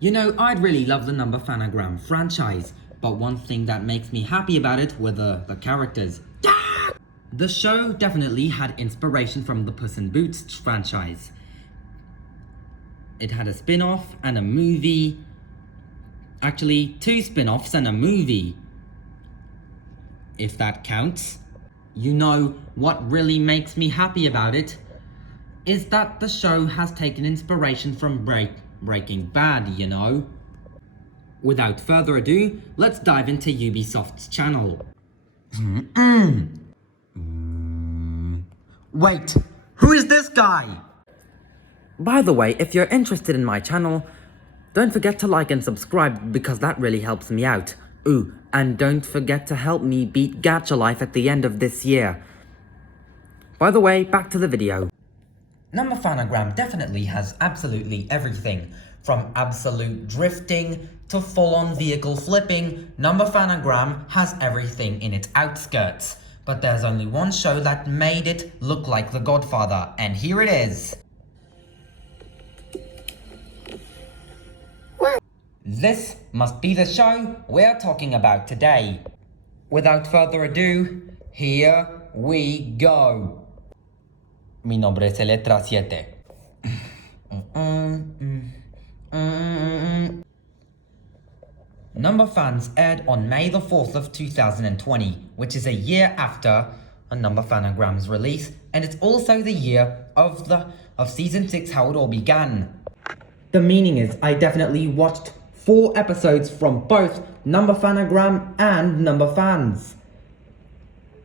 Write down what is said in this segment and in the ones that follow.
You know, I'd really love the NumberFanaGram franchise, but one thing that makes me happy about it were the characters. The show definitely had inspiration from the Puss in Boots franchise. It had a spin-off and a movie. Actually, 2 spin-offs and a movie, if that counts. You know, what really makes me happy about it is that the show has taken inspiration from Breaking Bad, you know. Without further ado, let's dive into Ubisoft's channel. Wait, who is this guy? By the way, if you're interested in my channel, don't forget to like and subscribe because that really helps me out. Ooh, and don't forget to help me beat Gacha Life at the end of this year. By the way, back to the video. NumberFanaGram definitely has absolutely everything. From absolute drifting to full-on vehicle flipping, NumberFanaGram has everything in its outskirts. But there's only one show that made it look like The Godfather, and here it is. This must be the show we're talking about today. Without further ado, here we go. Mi nombre es Letra 7. NumberFans aired on May the 4th of 2020, which is a year after a NumberFanagram's release, and it's also the year of season 6, how it all began. The meaning is I definitely watched 4 episodes from both NumberFanaGram and NumberFans.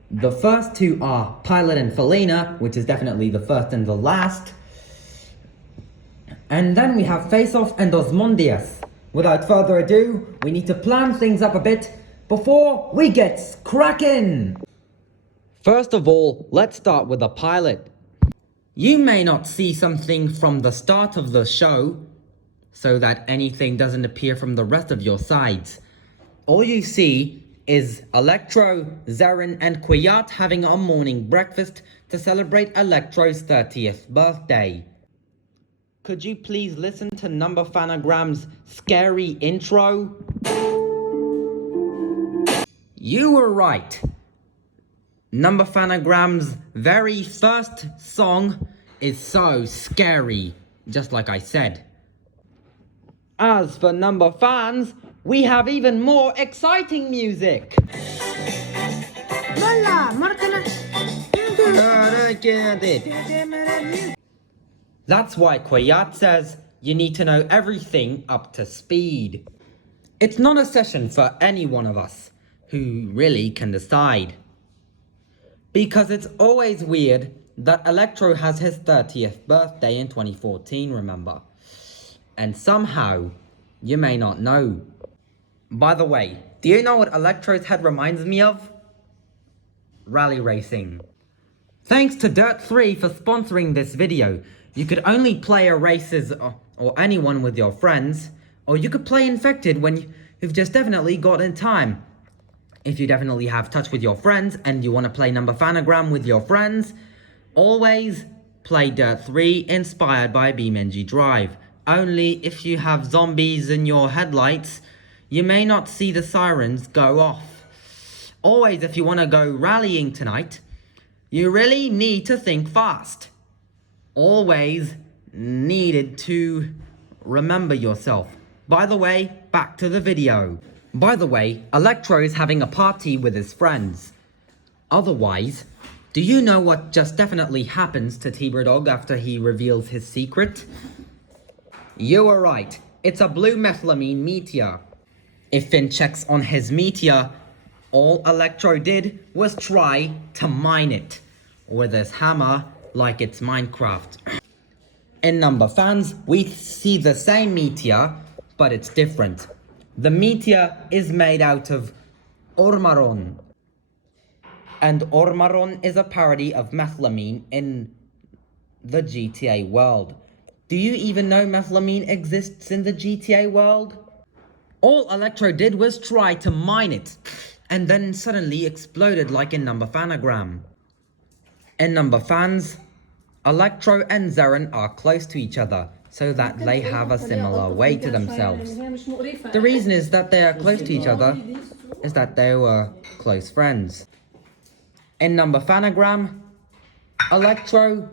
The first 2 are Pilot and Felina, which is definitely the first and the last. And then we have Face Off and Osmondius. Without further ado, we need to plan things up a bit before we get cracking. First of all, let's start with the pilot. You may not see something from the start of the show, so that anything doesn't appear from the rest of your sides. All you see is Electro, Zarin, and Quiat having a morning breakfast to celebrate Electro's 30th birthday. Could you please listen to NumberFanagram's scary intro? You were right. NumberFanagram's very first song is so scary, just like I said. As for NumberFans, we have even more exciting music. That's why Quiat says you need to know everything up to speed. It's not a session for any one of us who really can decide. Because it's always weird that Electro has his 30th birthday in 2014, remember? And somehow, you may not know. By the way, do you know what Electro's head reminds me of? Rally racing. Thanks to Dirt 3 for sponsoring this video. You could only play a races or anyone with your friends, or you could play Infected when you've just definitely got in time. If you definitely have touch with your friends and you want to play NumberFanaGram with your friends, always play Dirt 3 inspired by BeamNG Drive. Only if you have zombies in your headlights, you may not see the sirens go off. Always, if you want to go rallying tonight, you really need to think fast. Always needed to remember yourself. By the way, back to the video. By the way, Electro's having a party with his friends. Otherwise, do you know what just definitely happens to T-Bradog after he reveals his secret? You were right, it's a blue methylamine meteor. If Finn checks on his meteor, all Electro did was try to mine it with his hammer like it's Minecraft. In NumberFans, we see the same meteor, but it's different. The meteor is made out of Ormaron. And Ormaron is a parody of methylamine in the GTA world. Do you even know methylamine exists in the GTA world? All Electro did was try to mine it, and then suddenly exploded like in NumberFanaGram. In NumberFans, Electro and Zarin are close to each other, so that they have a similar way to themselves. The reason is that they are close to each other, is that they were close friends. In NumberFanaGram, Electro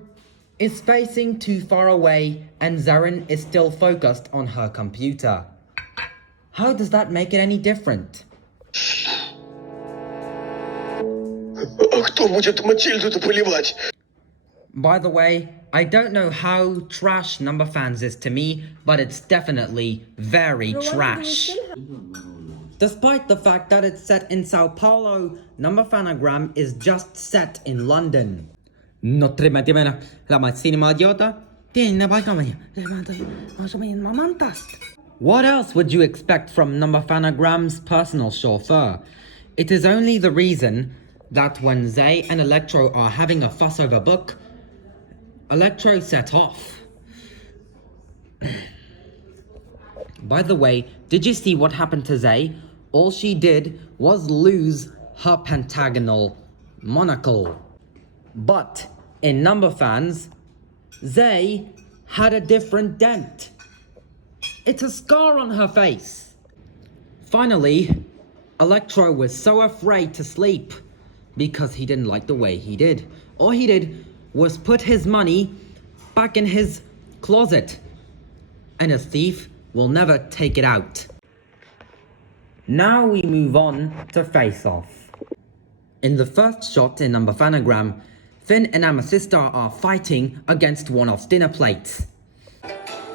is spacing too far away and Zarin is still focused on her computer. How does that make it any different? By the way, I don't know how trash NumberFans is to me, but it's definitely very trash. Despite the fact that it's set in Sao Paulo, NumberFanaGram is just set in London. What else would you expect from NumberFanagram's personal chauffeur? It is only the reason that when Zay and Electro are having a fuss over book, Electro set off. By the way, did you see what happened to Zay? All she did was lose her pentagonal monocle. But in NumberFans, Zay had a different dent. It's a scar on her face. Finally, Electro was so afraid to sleep because he didn't like the way he did. All he did was put his money back in his closet, and a thief will never take it out. Now we move on to Face Off. In the first shot in NumberFanaGram, Finn and Amethysta are fighting against one of dinner plates.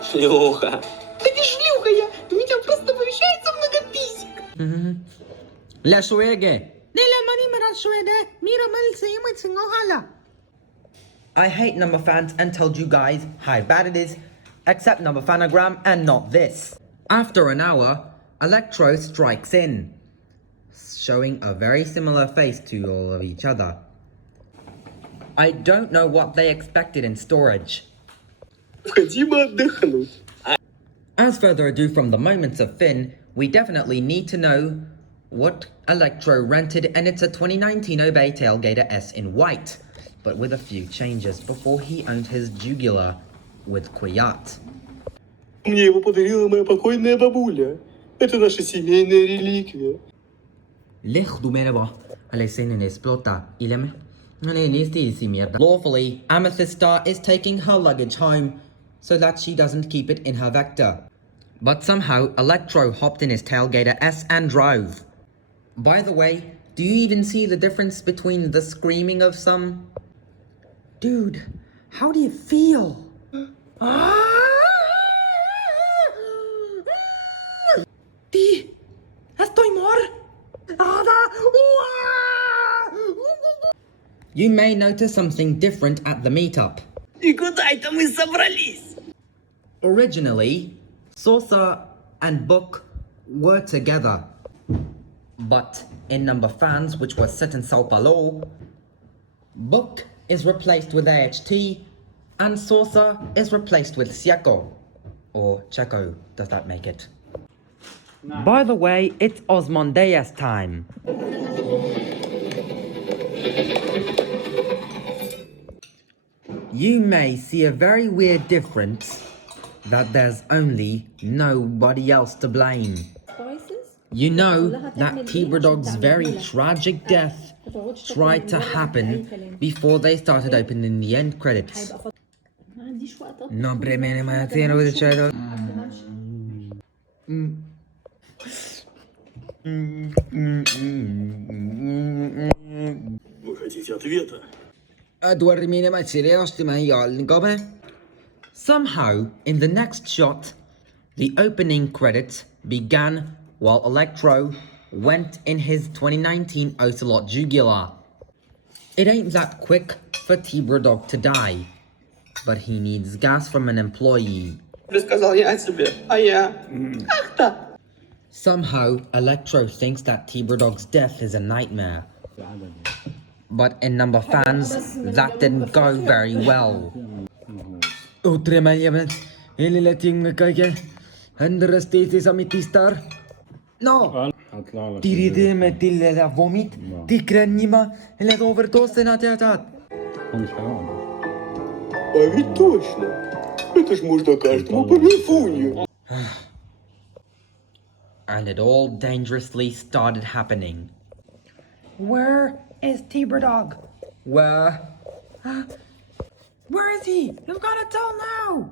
Шлюха. Да не шлюха я, у меня просто помещается много писек. La шуеге. I hate NumberFans and told you guys how bad it is, except NumberFanaGram and not this. After an hour, Electro strikes in, showing a very similar face to all of each other. I don't know what they expected in storage. As further ado from the moments of Finn, we definitely need to know what Electro rented, and it's a 2019 Obey Tailgater S in white, but with a few changes before he owned his jugular with Kwiat. Мне его подарила моя покойная бабуля. Это наша семейная реликвия. Lawfully, Amethysta is taking her luggage home so that she doesn't keep it in her Vector. But somehow, Electro hopped in his Tailgater S and drove. By the way, do you even see the difference between the screaming of some? Dude, how do you feel? Estoy You may notice something different at the meetup. И куда это мы собрались? Originally, Saucer and Book were together. But in NumberFans, which was set in Sao Paulo, Book is replaced with AHT and Saucer is replaced with Sieko. Or Checo, does that make it? No. By the way, it's Osmondeus time. You may see a very weird difference that there's only nobody else to blame. You know that T-Bradog's very tragic death tried to happen before they started opening the end credits. Вы хотите ответа? Somehow, in the next shot, the opening credits began while Electro went in his 2019 Ocelot Jugular. It ain't that quick for T-Bradog to die, but he needs gas from an employee. Somehow, Electro thinks that T-Bradog's death is a nightmare. But in NumberFans, that didn't go very well. No! Vomit, А ведь точно. Это ж можно каждому по мифуне. And it all dangerously started happening. Where is T-Dog? Where is he? You've got to tell now!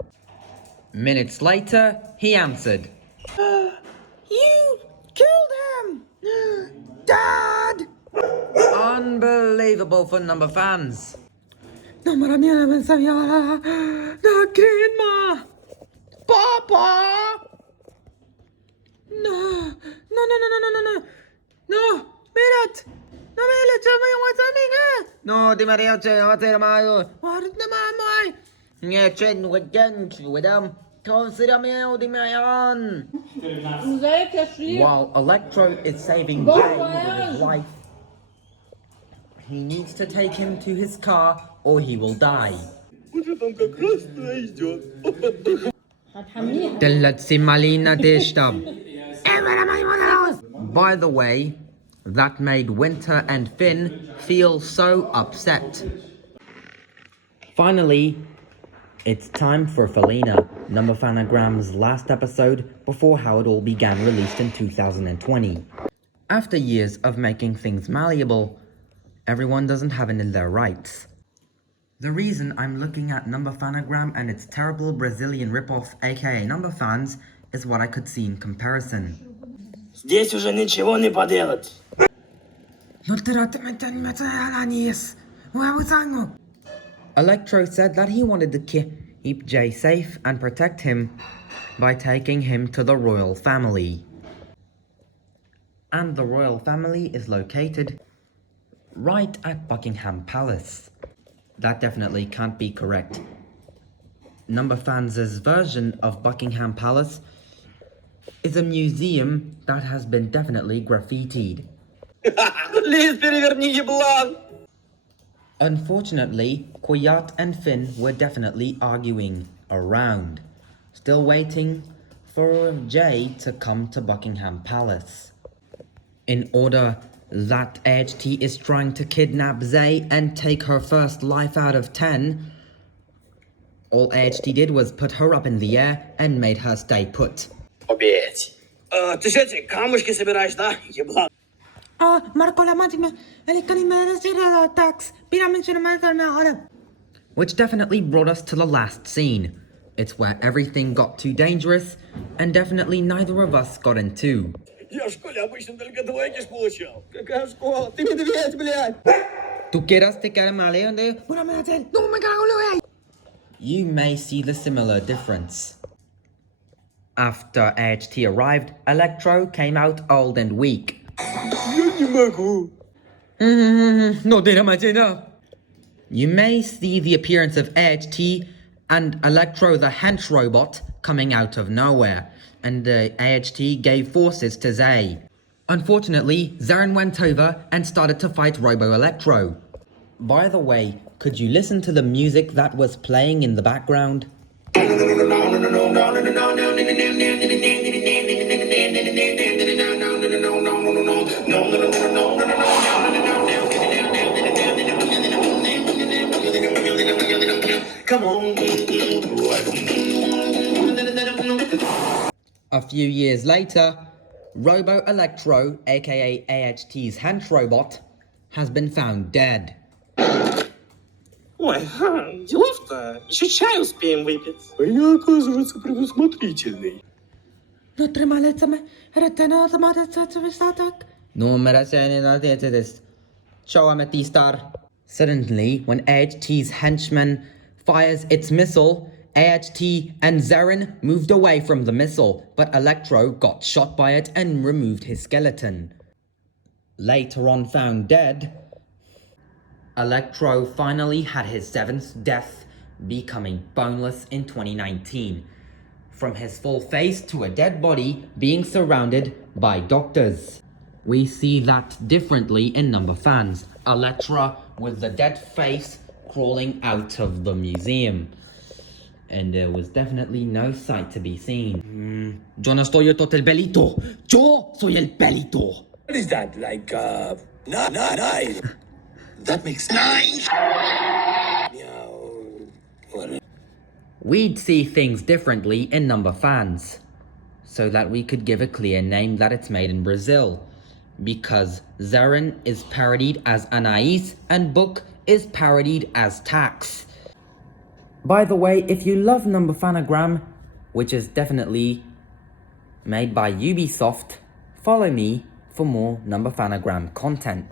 Minutes later, he answered. You killed him! Dad! Unbelievable for number fans. No, grandma! Papa! No! Mirat! No, No, di Maria, c'è mai. Guarda, mamma! Niente, non vedem. Considera di Mayan. While Electro is saving Jay with his life, he needs to take him to his car or he will die. Уже там как раз идет. By the way, that made Winter and Finn feel so upset. Finally, it's time for Felina, NumberFanaGram's last episode before how it all began, released in 2020. After years of making things malleable, everyone doesn't have it in their rights. The reason I'm looking at NumberFanaGram and its terrible Brazilian ripoff, aka NumberFans, is what I could see in comparison. Здесь уже ничего не поделать. Electro said that he wanted to keep Jay safe and protect him by taking him to the royal family. And the royal family is located right at Buckingham Palace. That definitely can't be correct. NumberFans' version of Buckingham Palace is a museum that has been definitely graffitied. Лиз, переверни еблан! Unfortunately, Quiat and Finn were definitely arguing around, still waiting for Jay to come to Buckingham Palace. In order that AHT is trying to kidnap Zay and take her first life out of 10, all AHT did was put her up in the air and made her stay put. Обедь. Ты что, эти камушки собираешь, да, еблан? Which definitely brought us to the last scene. It's where everything got too dangerous, and definitely neither of us got in two. Я в школе обычно только двойки ж получал. Какая школа? Ты медведь, блядь! You may see the similar difference. After AHT arrived, Electro came out old and weak. Я не могу. You may see the appearance of AHT and Electro the hench robot coming out of nowhere, and AHT gave forces to Zay. Unfortunately, Zarin went over and started to fight Robo-Electro. By the way, could you listen to the music that was playing in the background? Come on. A few years later, Robo-Electro, aka AHT's hench robot, has been found dead. Ой, делов-то. Еще чай успеем выпить. А я, оказывается, предусмотрительный. Suddenly, when AHT's henchman fires its missile, AHT and Zarin moved away from the missile, but Electro got shot by it and removed his skeleton. Later on found dead, Electro finally had his 7th death, becoming boneless in 2019. From his full face to a dead body being surrounded by doctors. We see that differently in NumberFans. Electra with the dead face crawling out of the museum. And there was definitely no sight to be seen. Yo no estoy tot el pelito. Yo soy el pelito. What is that? Like, nine? That makes 9. we'd see things differently in Number Fans, so that we could give a clear name that it's made in Brazil, because Zarin is parodied as Anais and Book is parodied as Tax. By the way, if you love NumberFanaGram, which is definitely made by Ubisoft, follow me for more NumberFanaGram content.